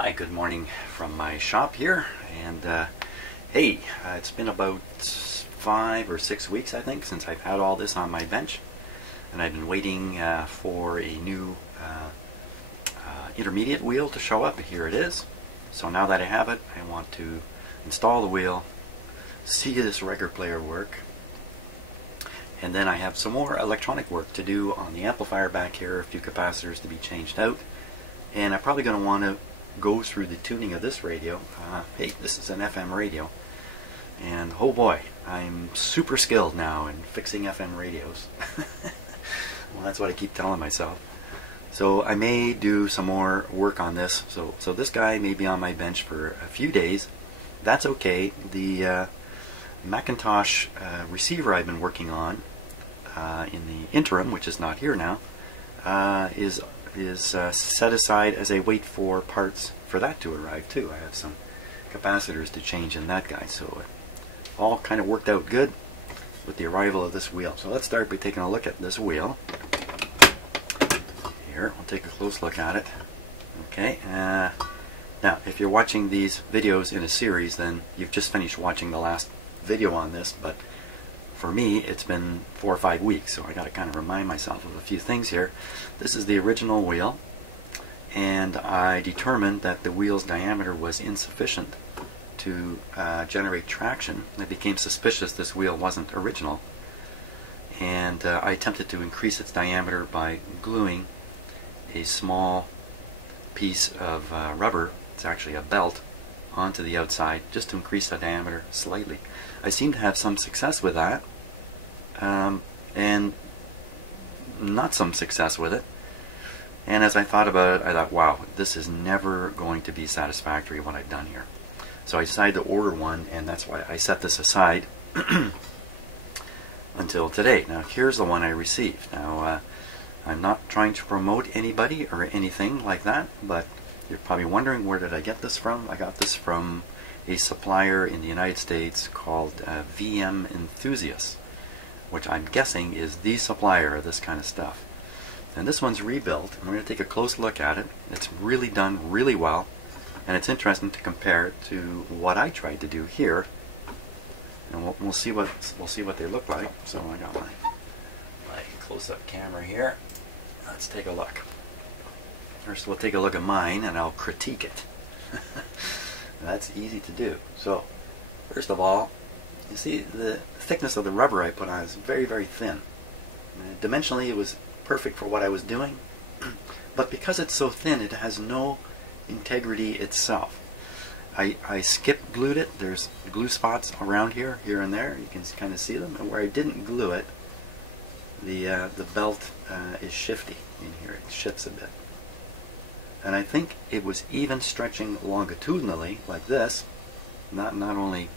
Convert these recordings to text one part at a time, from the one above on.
Hi, good morning from my shop here, and hey, it's been about 5 or 6 weeks I think since I've had all this on my bench, and I've been waiting for a new intermediate wheel to show up. Here it is. So now that I have it, I want to install the wheel, see this record player work, and then I have some more electronic work to do on the amplifier back here, a few capacitors to be changed out, and I'm probably going to want to go through the tuning of this radio. Hey, this is an FM radio, and oh boy, I'm super skilled now in fixing FM radios. Well, that's what I keep telling myself. So I may do some more work on this. So this guy may be on my bench for a few days. That's okay. The Macintosh receiver I've been working on in the interim, which is not here now, is set aside as I wait for parts for that to arrive too. I have some capacitors to change in that guy, so it all kind of worked out good with the arrival of this wheel. So let's start by taking a look at this wheel. Here, we'll take a close look at it. Okay, now if you're watching these videos in a series, then you've just finished watching the last video on this, but for me it's been 4 or 5 weeks, so I got to kind of remind myself of a few things here. This is the original wheel, and I determined that the wheel's diameter was insufficient to generate traction. I became suspicious this wheel wasn't original, and I attempted to increase its diameter by gluing a small piece of rubber, it's actually a belt, onto the outside just to increase the diameter slightly. I seem to have some success with that, and not some success with it. And as I thought about it, I thought, wow, this is never going to be satisfactory what I've done here. So I decided to order one, and that's why I set this aside until today. Now here's the one I received. Now I'm not trying to promote anybody or anything like that, but you're probably wondering, where did I get this from? I got this from a supplier in the United States called VM Enthusiast, which I'm guessing is the supplier of this kind of stuff. And this one's rebuilt, and we're going to take a close look at it. It's really done really well, and it's interesting to compare it to what I tried to do here, and we'll see what they look like. So I got my close-up camera here. Let's take a look. First we'll take a look at mine, and I'll critique it. That's easy to do. So first of all, you see the thickness of the rubber I put on is very, very thin. Dimensionally it was perfect for what I was doing, but because it's so thin, it has no integrity itself. I skip glued it. There's glue spots around here and there. You can kind of see them, and where I didn't glue it, the belt is shifty in here. It shifts a bit. And I think it was even stretching longitudinally like this, not only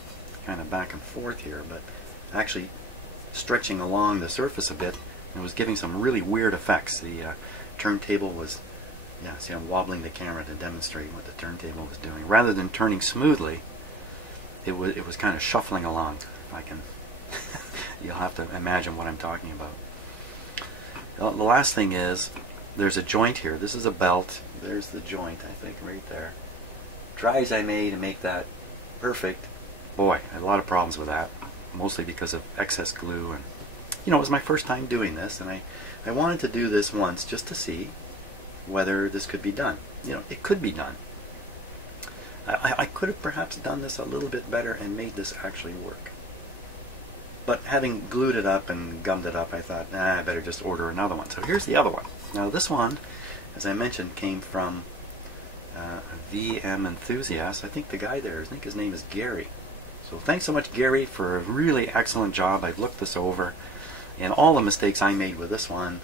kind of back and forth here, but actually stretching along the surface a bit, and was giving some really weird effects. The turntable was, yeah, see, I'm wobbling the camera to demonstrate what the turntable was doing. Rather than turning smoothly, it was kind of shuffling along. If I can, you'll have to imagine what I'm talking about. The last thing is, there's a joint here. This is a belt. There's the joint, I think, right there. Tries I made to make that perfect. Boy, I had a lot of problems with that, mostly because of excess glue. And you know, it was my first time doing this, and I wanted to do this once just to see whether this could be done. You know, it could be done. I could have perhaps done this a little bit better and made this actually work. But having glued it up and gummed it up, I thought, nah, I better just order another one. So here's the other one. Now this one, as I mentioned, came from VM Enthusiast. I think the guy there, I think his name is Gary. So thanks so much, Gary, for a really excellent job. I've looked this over, and all the mistakes I made with this one,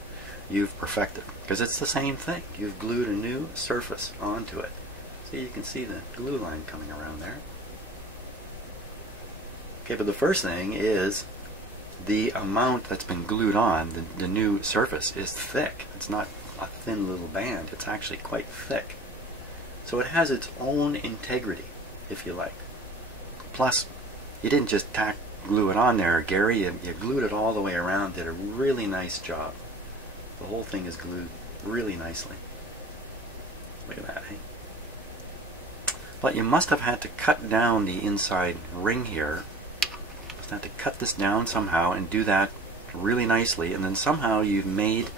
you've perfected. Because it's the same thing. You've glued a new surface onto it. So you can see the glue line coming around there. Okay, but the first thing is the amount that's been glued on, the new surface, is thick. It's not a thin little band. It's actually quite thick. So it has its own integrity, if you like. Plus, you didn't just glue it on there, Gary. You glued it all the way around. Did a really nice job. The whole thing is glued really nicely. Look at that, eh? But you must have had to cut down the inside ring here. You must have to cut this down somehow and do that really nicely, and then somehow you've made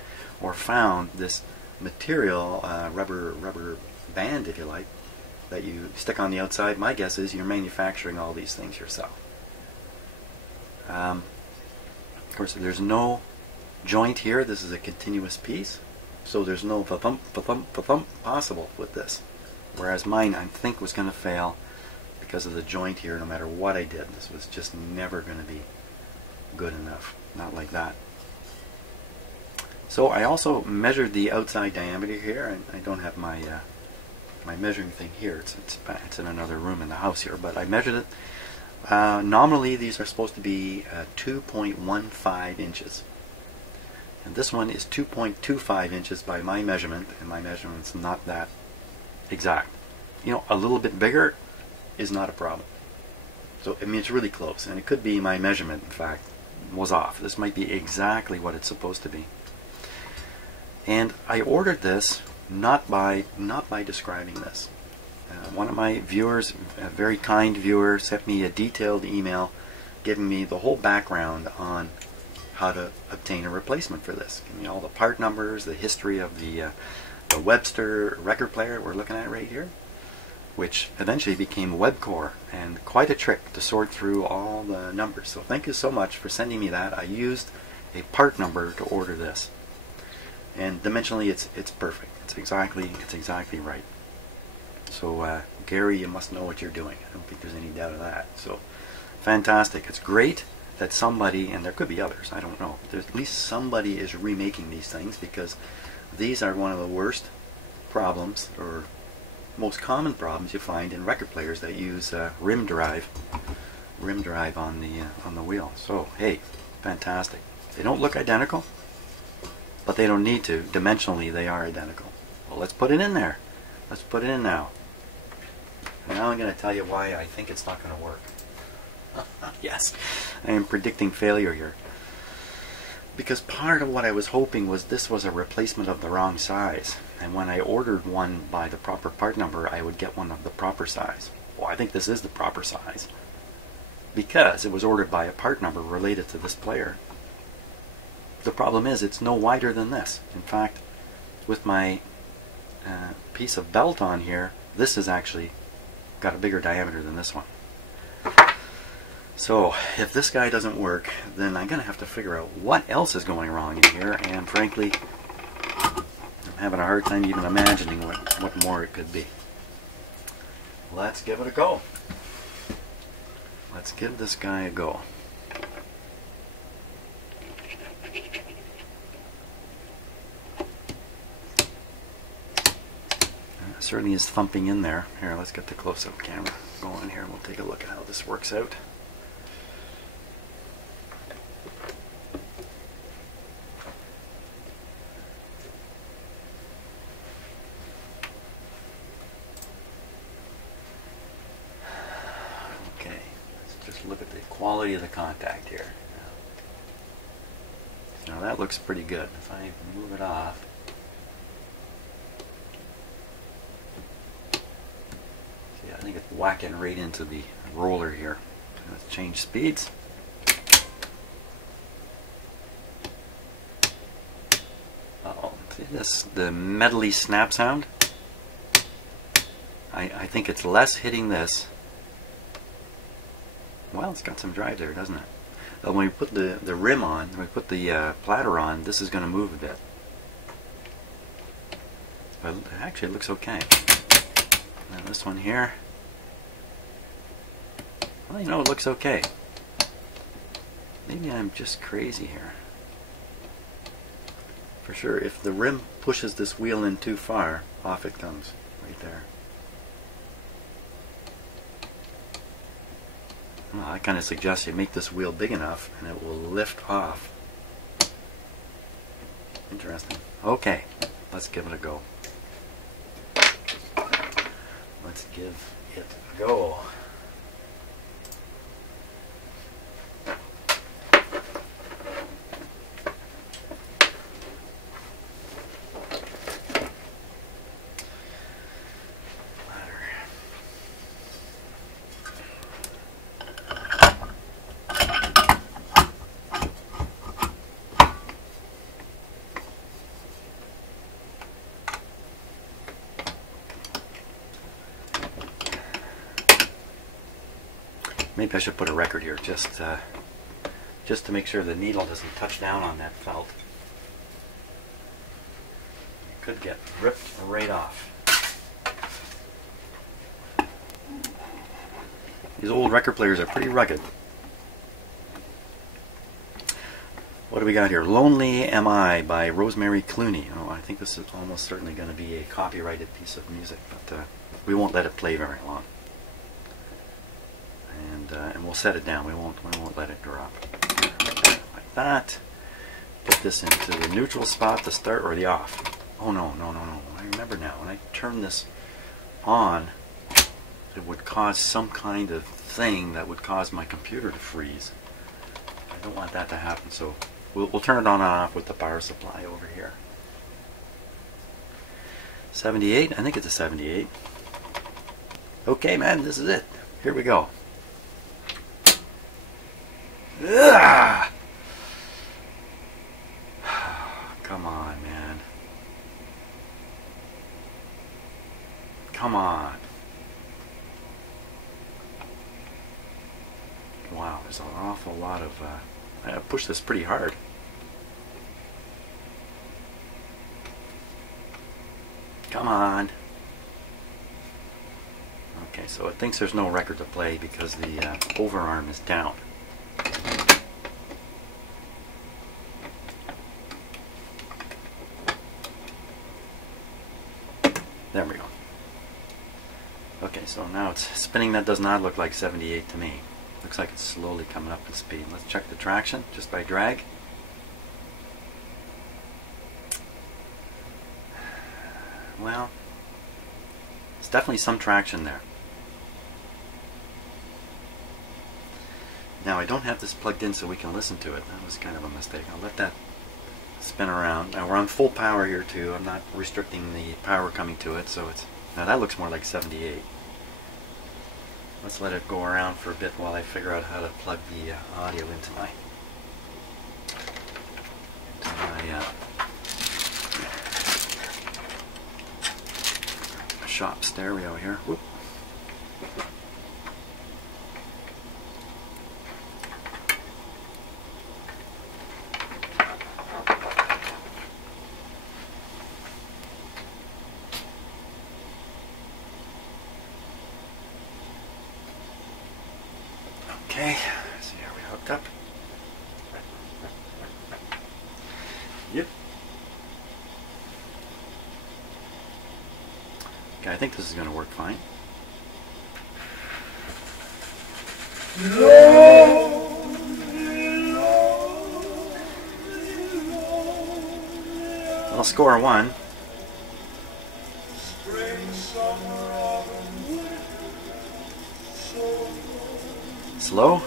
or found this material, rubber band, if you like, that you stick on the outside. My guess is you're manufacturing all these things yourself. Of course, there's no joint here. This is a continuous piece, so there's no thump possible with this. Whereas mine, I think, was going to fail because of the joint here. No matter what I did, this was just never going to be good enough. Not like that. So I also measured the outside diameter here, and I don't have my my measuring thing here. It's in another room in the house here, but I measured it. Nominally, these are supposed to be 2.15 inches. And this one is 2.25 inches by my measurement, and my measurement's not that exact. You know, a little bit bigger is not a problem. So, I mean, it's really close, and it could be my measurement, in fact, was off. This might be exactly what it's supposed to be. And I ordered this not by describing this. One of my viewers, a very kind viewer, sent me a detailed email giving me the whole background on how to obtain a replacement for this. Give me all the part numbers, the history of the Webster record player we're looking at right here, which eventually became Webcore, and quite a trick to sort through all the numbers. So thank you so much for sending me that. I used a part number to order this, and dimensionally it's perfect. It's exactly right. So Gary, you must know what you're doing. I don't think there's any doubt of that. So fantastic. It's great that somebody, and there could be others, I don't know, there's at least somebody is remaking these things, because these are one of the worst problems, or most common problems you find in record players that use rim drive on the wheel. So hey, fantastic. They don't look identical, but they don't need to. Dimensionally, they are identical. Well, let's put it in there. Let's put it in now. Now I'm going to tell you why I think it's not going to work. Yes, I am predicting failure here. Because part of what I was hoping was this was a replacement of the wrong size. And when I ordered one by the proper part number, I would get one of the proper size. Well, I think this is the proper size, because it was ordered by a part number related to this player. The problem is it's no wider than this. In fact, with my piece of belt on here, this has actually got a bigger diameter than this one. So if this guy doesn't work, then I'm going to have to figure out what else is going wrong in here, and frankly, I'm having a hard time even imagining what more it could be. Let's give it a go. Let's give this guy a go. Certainly is thumping in there. Here, let's get the close-up camera going here and we'll take a look at how this works out. Okay, let's just look at the quality of the contact here. Now that looks pretty good. If I move it off, I think it's whacking right into the roller here. Let's change speeds. Oh, see this, the metally snap sound? I think it's less hitting this. Well, it's got some drive there, doesn't it? When we put the rim on, when we put the platter on, this is going to move a bit. But actually it looks okay. Now this one here, well, you know, it looks okay. Maybe I'm just crazy here. For sure, if the rim pushes this wheel in too far, off it comes, right there. Well, I kind of suggest you make this wheel big enough and it will lift off. Interesting. Okay, let's give it a go. Let's give it a go. Maybe I should put a record here just to make sure the needle doesn't touch down on that felt. It could get ripped right off. These old record players are pretty rugged. What do we got here? Lonely Am I by Rosemary Clooney. Oh, I think this is almost certainly going to be a copyrighted piece of music, but we won't let it play very long. And we'll set it down. We won't let it drop. Like that. Put this into the neutral spot to start, or the off. Oh no. I remember now. When I turn this on, it would cause some kind of thing that would cause my computer to freeze. I don't want that to happen, so we'll turn it on and off with the power supply over here. 78, I think it's a 78. Okay, man, this is it. Here we go. Ugh! Come on, man. Come on. Wow, there's an awful lot of... I pushed this pretty hard. Come on. Okay, so it thinks there's no record to play because the overarm is down. There we go. Okay, so now it's spinning. That does not look like 78 to me. Looks like it's slowly coming up in speed. Let's check the traction just by drag. Well, there's definitely some traction there. Now I don't have this plugged in so we can listen to it. That was kind of a mistake. I'll let that spin around. Now we're on full power here too. I'm not restricting the power coming to it, so it's... Now that looks more like 78. Let's let it go around for a bit while I figure out how to plug the audio into my shop stereo here. Whoop. Okay, so here we hooked up. Yep. Okay, I think this is going to work fine. I'll score 1. Slow.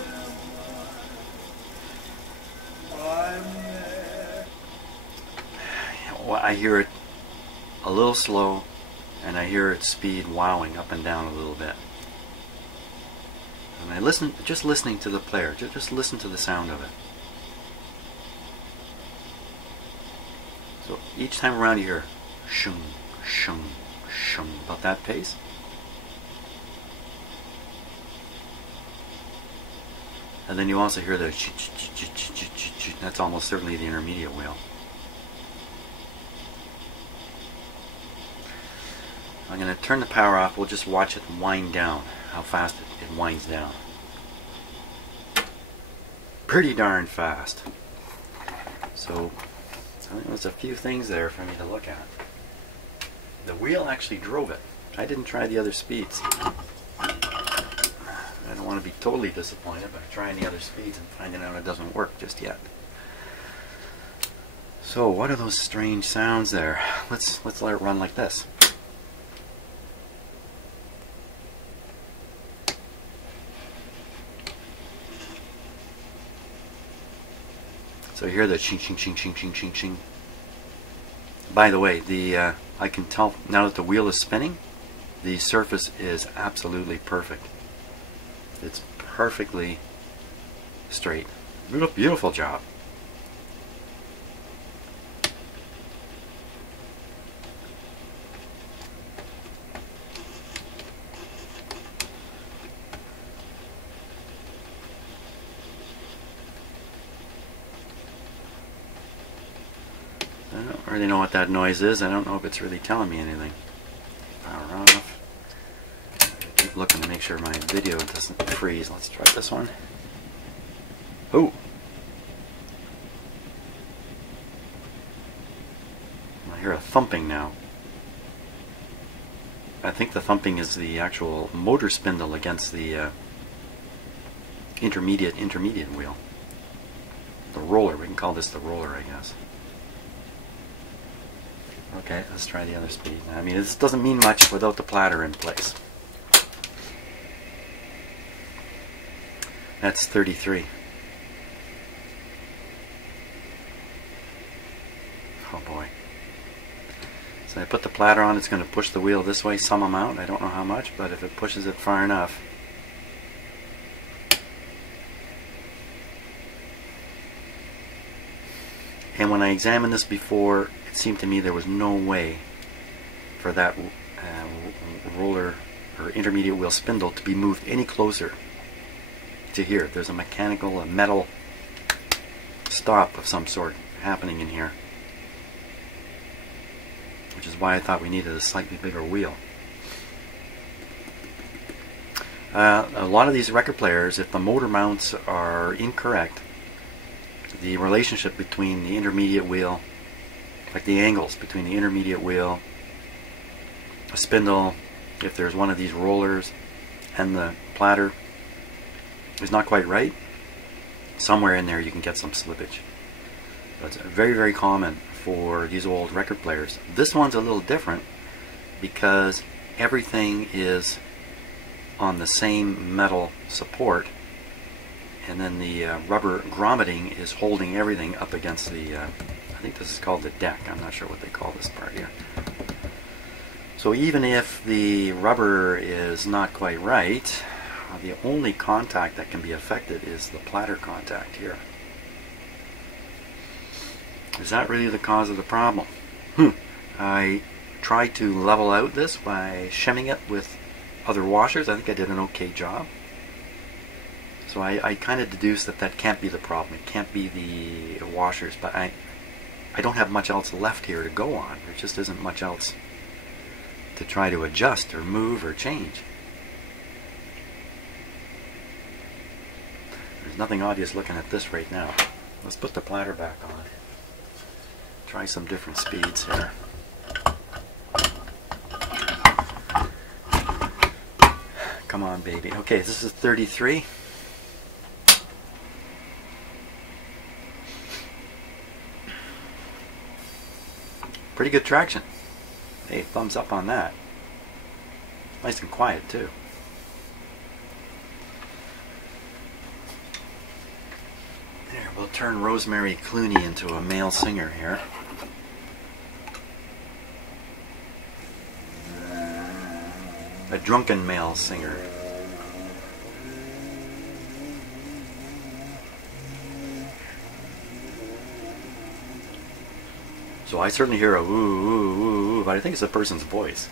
Well, I hear it a little slow, and I hear its speed wowing up and down a little bit. And I listen, just listening to the player, just listen to the sound of it. So each time around you hear shung, shung, shung, about that pace. And then you also hear the that's almost certainly the intermediate wheel. I'm going to turn the power off. We'll just watch it wind down, how fast it winds down. Pretty darn fast. So I think there's a few things there for me to look at. The wheel actually drove it. I didn't try the other speeds. I don't want to be totally disappointed by trying the other speeds and finding out it doesn't work just yet. So what are those strange sounds there? Let's let it run like this. So you hear the ching ching ching ching ching ching ching. By the way, I can tell now that the wheel is spinning, the surface is absolutely perfect. It's perfectly straight. Beautiful job. really know what that noise is. I don't know if it's really telling me anything. Power off. Keep looking to make sure my video doesn't freeze. Let's try this one. Oh! I hear a thumping now. I think the thumping is the actual motor spindle against the intermediate wheel. The roller. We can call this the roller, I guess. Okay, let's try the other speed. I mean, this doesn't mean much without the platter in place. That's 33. Oh boy. So I put the platter on, it's going to push the wheel this way some amount. I don't know how much, but if it pushes it far enough. And when I examined this before, it seemed to me there was no way for that roller or intermediate wheel spindle to be moved any closer to here. There's a mechanical, a metal stop of some sort happening in here, which is why I thought we needed a slightly bigger wheel. A lot of these record players, if the motor mounts are incorrect, the relationship between the intermediate wheel, like the angles between the intermediate wheel, a spindle, if there's one of these rollers, and the platter is not quite right, somewhere in there you can get some slippage. That's very, very common for these old record players. This one's a little different because everything is on the same metal support, and then the rubber grommeting is holding everything up against the, I think this is called the deck. I'm not sure what they call this part here. So even if the rubber is not quite right, the only contact that can be affected is the platter contact here. Is that really the cause of the problem? I tried to level out this by shimming it with other washers. I think I did an okay job. So I kind of deduced that that can't be the problem. It can't be the washers, but I don't have much else left here to go on. There just isn't much else to try to adjust or move or change. There's nothing obvious looking at this right now. Let's put the platter back on. Try some different speeds here. Come on, baby. Okay, this is 33. Pretty good traction. Hey, thumbs up on that. Nice and quiet too. There, we'll turn Rosemary Clooney into a male singer here. A drunken male singer. So I certainly hear a woo, woo, woo, woo, but I think it's a person's voice.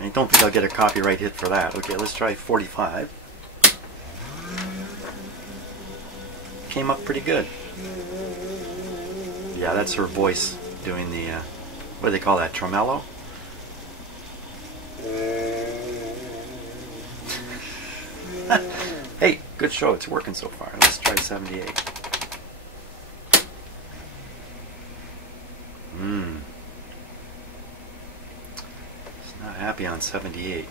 I don't think I'll get a copyright hit for that. Okay, let's try 45. Came up pretty good. Yeah, that's her voice doing the, what do they call that, tremolo? Hey, good show. It's working so far. Let's try 78. It's not happy on 78.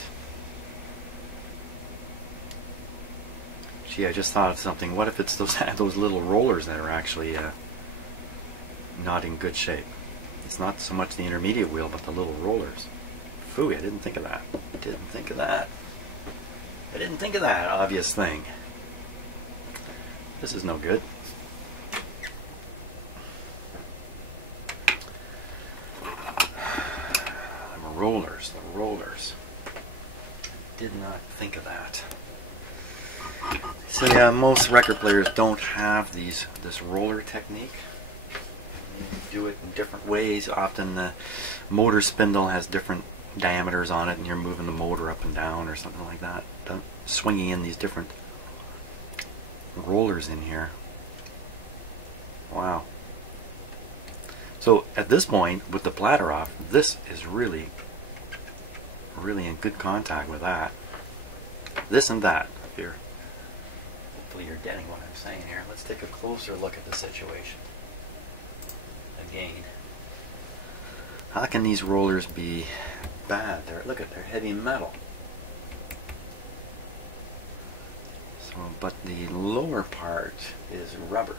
Gee, I just thought of something. What if it's those little rollers that are actually not in good shape? It's not so much the intermediate wheel, but the little rollers. Phooey, I didn't think of that. Didn't think of that. I didn't think of that obvious thing. This is no good. The rollers, the rollers. Did not think of that. So yeah, most record players don't have this roller technique. You do it in different ways. Often the motor spindle has different diameters on it and you're moving the motor up and down or something like that. Swinging in these different rollers in here. Wow. So at this point, with the bladder off, this is really in good contact with that. This and that. Here. Hopefully you're getting what I'm saying here. Let's take a closer look at the situation. Again. How can these rollers be bad? Look at, they're heavy metal. So, but the lower part is rubber.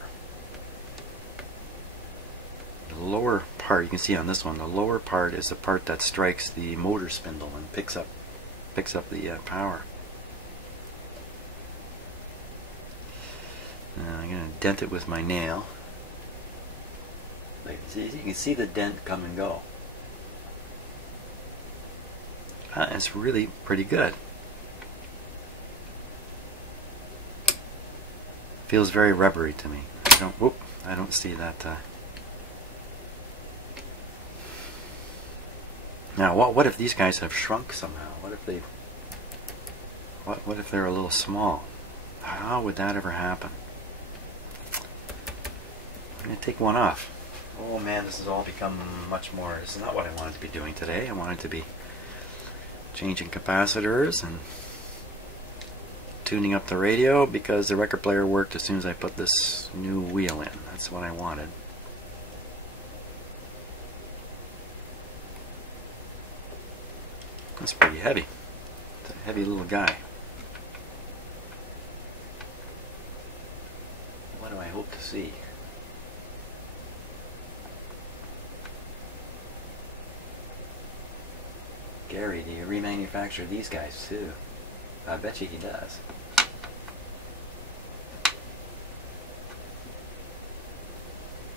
The lower part, you can see on this one, the lower part is the part that strikes the motor spindle and picks up the power. Now I'm going to dent it with my nail. You can see the dent come and go. It's really pretty good. Feels very rubbery to me. I don't see that. Now, what if these guys have shrunk somehow? What if they're a little small? How would that ever happen? I'm going to take one off. Oh man, this has all become much more. This is not what I wanted to be doing today. I wanted to be changing capacitors and tuning up the radio because the record player worked as soon as I put this new wheel in. That's what I wanted. That's pretty heavy. It's a heavy little guy. What do I hope to see? Gary, do you remanufacture these guys too? I bet you he does.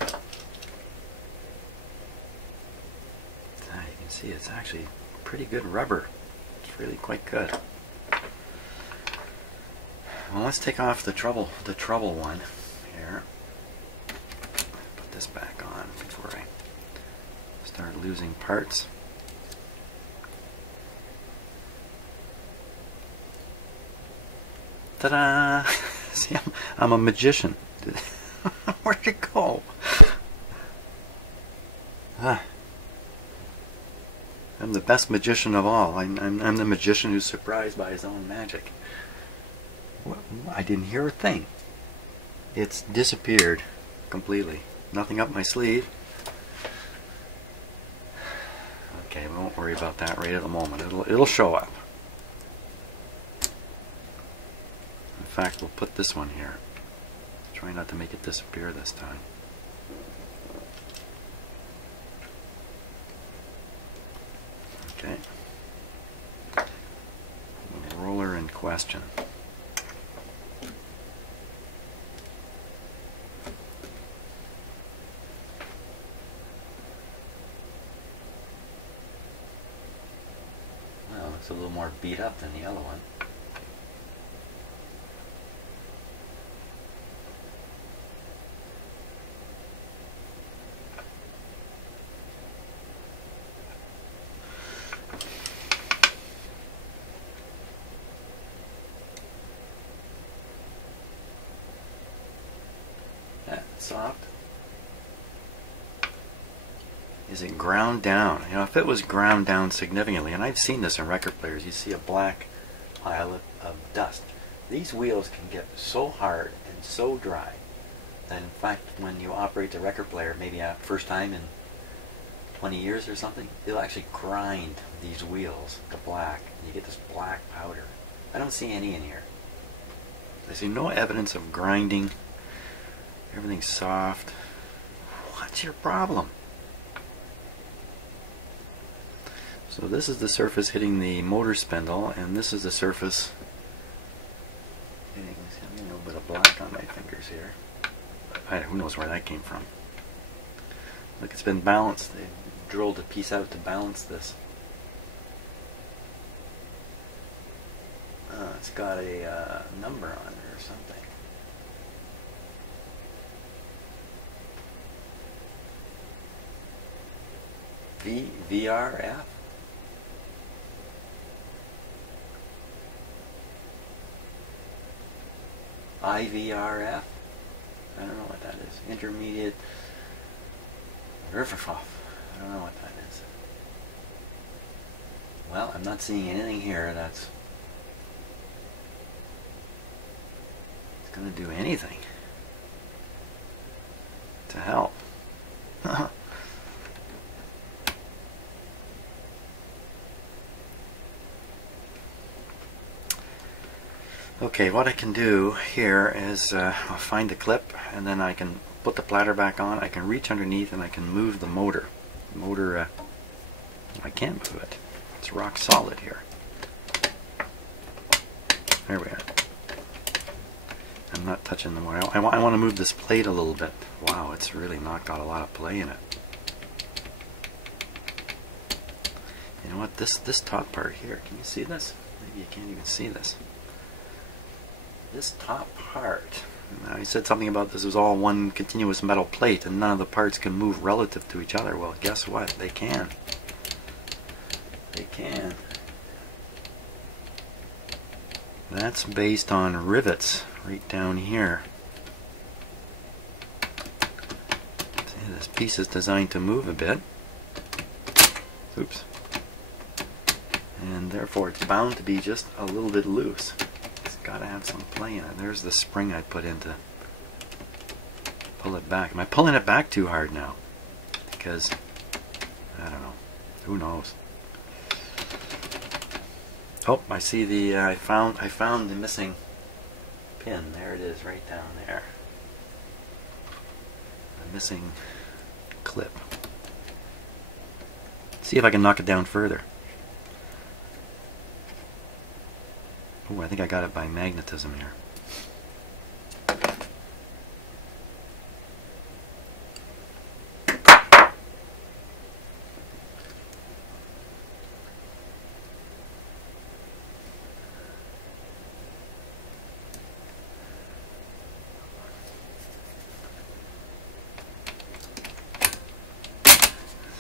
You can see it's actually pretty good rubber. It's really quite good. Well, let's take off the trouble one here. Put this back on before I start losing parts. Ta-da! See, I'm a magician. Where'd it go? I'm the best magician of all. I'm the magician who's surprised by his own magic. I didn't hear a thing. It's disappeared completely. Nothing up my sleeve. Okay, we won't worry about that right at the moment. It'll show up. In fact, we'll put this one here. Try not to make it disappear this time. Okay. The roller in question. Well, it's a little more beat up than the yellow one. Soft. Is it ground down? You know, if it was ground down significantly, and I've seen this in record players, you see a black pile of dust. These wheels can get so hard and so dry that in fact when you operate the record player, maybe first time in 20 years or something, they'll actually grind these wheels to black. And you get this black powder. I don't see any in here. I see no evidence of grinding. Everything's soft. What's your problem? So this is the surface hitting the motor spindle, and this is the surface hitting. See, a little bit of black on my fingers here. Who knows where that came from? Look, it's been balanced. They drilled a piece out to balance this. It's got a number on it or something. VRF? IVRF. I don't know what that is. Intermediate Riverfoff. I don't know what that is. Well, I'm not seeing anything here that's going to do anything to help. Okay, what I can do here is I'll find the clip, and then I can put the platter back on. I can reach underneath and I can move the motor. The motor, I can't move it. It's rock solid here. There we are. I'm not touching the motor. I want to move this plate a little bit. Wow, it's really not got a lot of play in it. You know what? This top part here, can you see this? Maybe you can't even see this. This top part, now you said something about this was all one continuous metal plate and none of the parts can move relative to each other. Well, guess what? They can. They can. That's based on rivets right down here. See, this piece is designed to move a bit. Oops. And therefore it's bound to be just a little bit loose. Gotta have some play in it. There's the spring I put in to pull it back. Am I pulling it back too hard now? Because I don't know. Who knows? Oh, I see the I found the missing pin. There it is, right down there. The missing clip. See if I can knock it down further. Oh, I think I got it by magnetism here. Is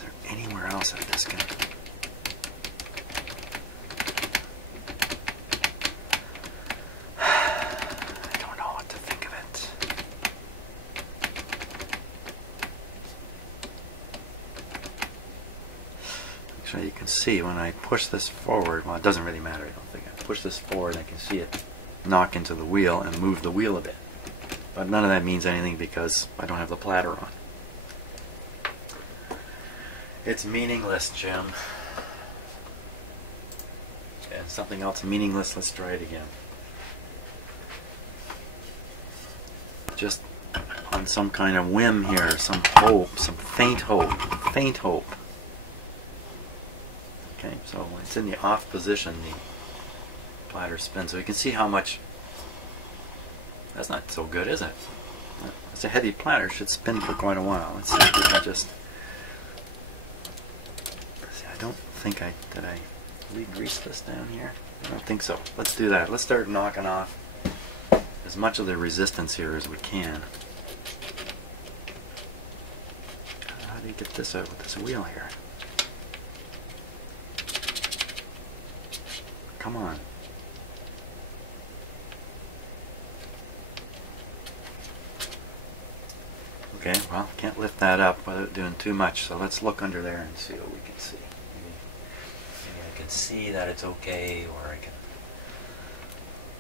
there anywhere else I just can? You can see when I push this forward, well, it doesn't really matter, I don't think. I push this forward, I can see it knock into the wheel and move the wheel a bit. But none of that means anything because I don't have the platter on. It's meaningless, Jim. And something else meaningless, let's try it again. Just on some kind of whim here, some hope, some faint hope. Faint hope. Okay, so when it's in the off position, the platter spins. So you can see how much. That's not so good, is it? It's a heavy platter. It should spin for quite a while. Let's see if we can just. See, I don't think did I re-grease this down here? I don't think so. Let's do that. Let's start knocking off as much of the resistance here as we can. How do you get this out with this wheel here? Come on. Okay, well, can't lift that up without doing too much, so let's look under there and see what we can see. Maybe I can see that it's okay, or I can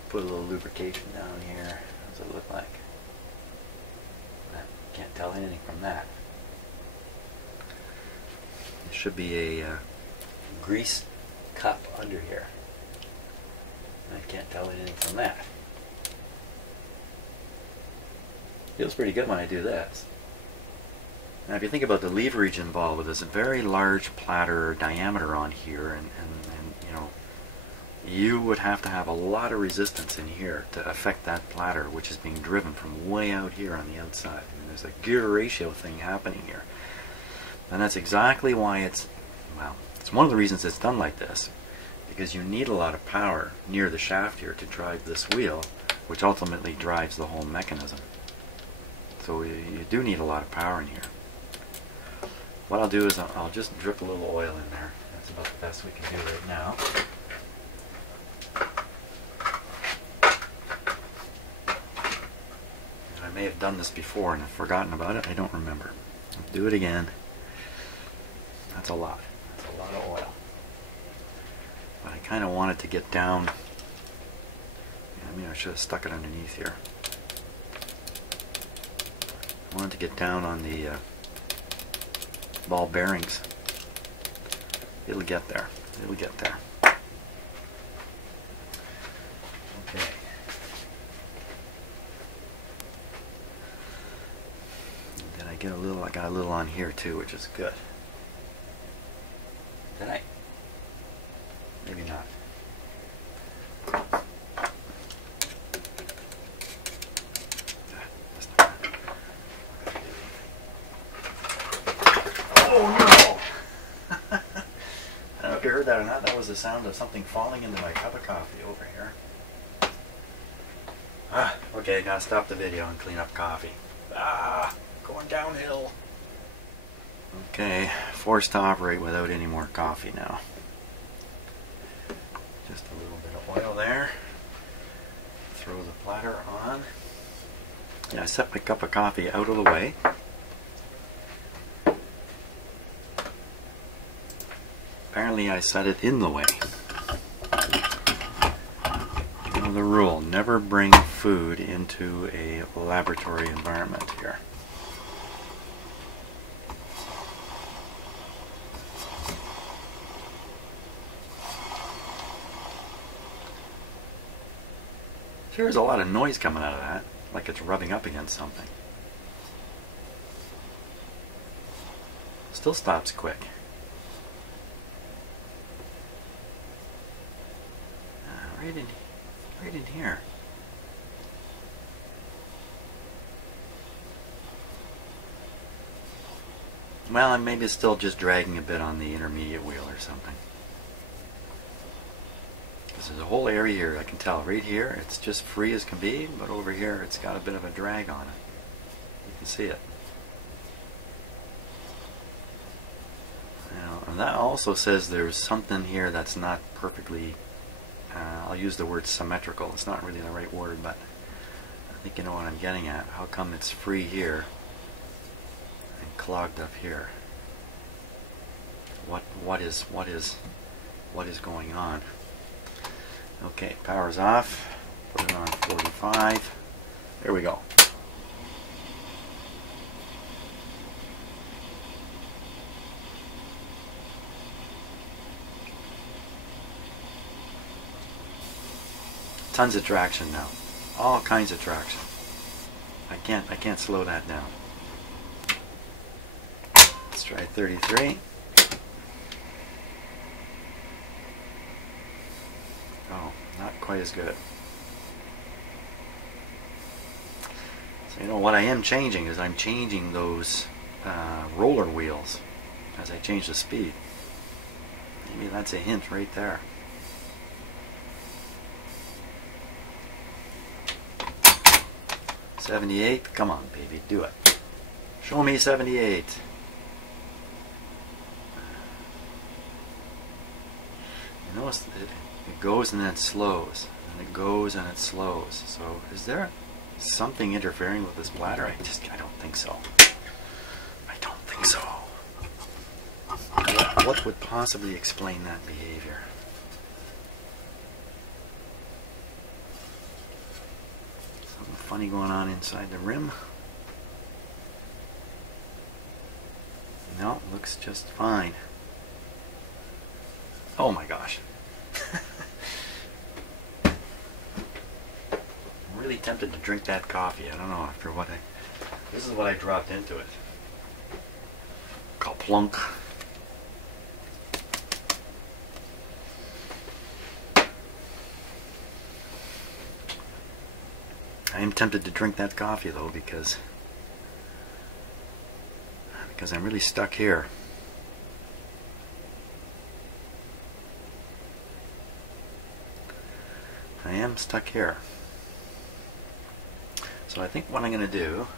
put a little lubrication down here. What does it look like? I can't tell anything from that. There should be a grease cup under here. I can't tell anything from that. Feels pretty good when I do this. Now if you think about the leverage involved with this, a very large platter diameter on here, and you know, you would have to have a lot of resistance in here to affect that platter, which is being driven from way out here on the outside. I mean, there's a gear ratio thing happening here. And that's exactly why it's one of the reasons it's done like this. Because you need a lot of power near the shaft here to drive this wheel, which ultimately drives the whole mechanism. So you do need a lot of power in here. What I'll do is I'll just drip a little oil in there. That's about the best we can do right now. may have done this before and have forgotten about it. I don't remember. I'll do it again. That's a lot. That's a lot of oil. But I kind of wanted to get down. I mean, I should have stuck it underneath here. I wanted to get down on the ball bearings. It'll get there. It'll get there. Okay. And then I get a little. I got a little on here too, which is good. Did I? Maybe not. If you heard that or not, that was the sound of something falling into my cup of coffee over here. Okay, gotta stop the video and clean up coffee. Going downhill. Okay, forced to operate without any more coffee now. Just a little bit of oil there. Throw the platter on. Yeah, I set my cup of coffee out of the way. Apparently I set it in the way. You know the rule, never bring food into a laboratory environment here. There's a lot of noise coming out of that, like it's rubbing up against something. Still stops quick. Right in here. Well, maybe it's still just dragging a bit on the intermediate wheel or something. Because there's a whole area here, I can tell. Right here, it's just free as can be, but over here, it's got a bit of a drag on it. You can see it. Now, and that also says there's something here that's not perfectly... I'll use the word symmetrical. It's not really the right word, but I think you know what I'm getting at. How come it's free here and clogged up here? What is going on? Okay, power's off. Put it on 45. There we go. Tons of traction now. All kinds of traction. I can't slow that down. Let's try 33. Oh, not quite as good. So you know what I am changing is I'm changing those roller wheels as I change the speed. Maybe that's a hint right there. 78, come on baby, do it. Show me 78. You notice it goes and then it slows, and it goes and it slows. So is there something interfering with this bladder? I don't think so. I don't think so. What would possibly explain that behavior? Funny going on inside the rim. No, looks just fine. Oh my gosh. I'm really tempted to drink that coffee. I don't know, after what this is what I dropped into it. Plunk. I am tempted to drink that coffee though because I'm really stuck here. I am stuck here. So I think what I'm going to do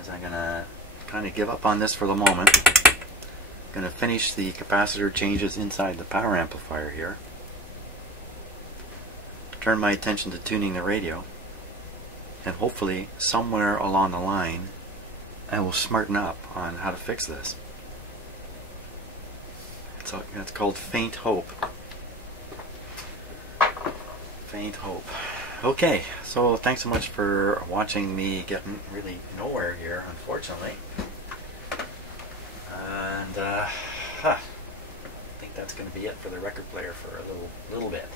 is I'm going to kind of give up on this for the moment. I'm going to finish the capacitor changes inside the power amplifier here. Turn my attention to tuning the radio. and hopefully somewhere along the line I will smarten up on how to fix this. It's called faint hope. Faint hope. Okay, so thanks so much for watching me getting really nowhere here, unfortunately. And I think that's going to be it for the record player for a little bit.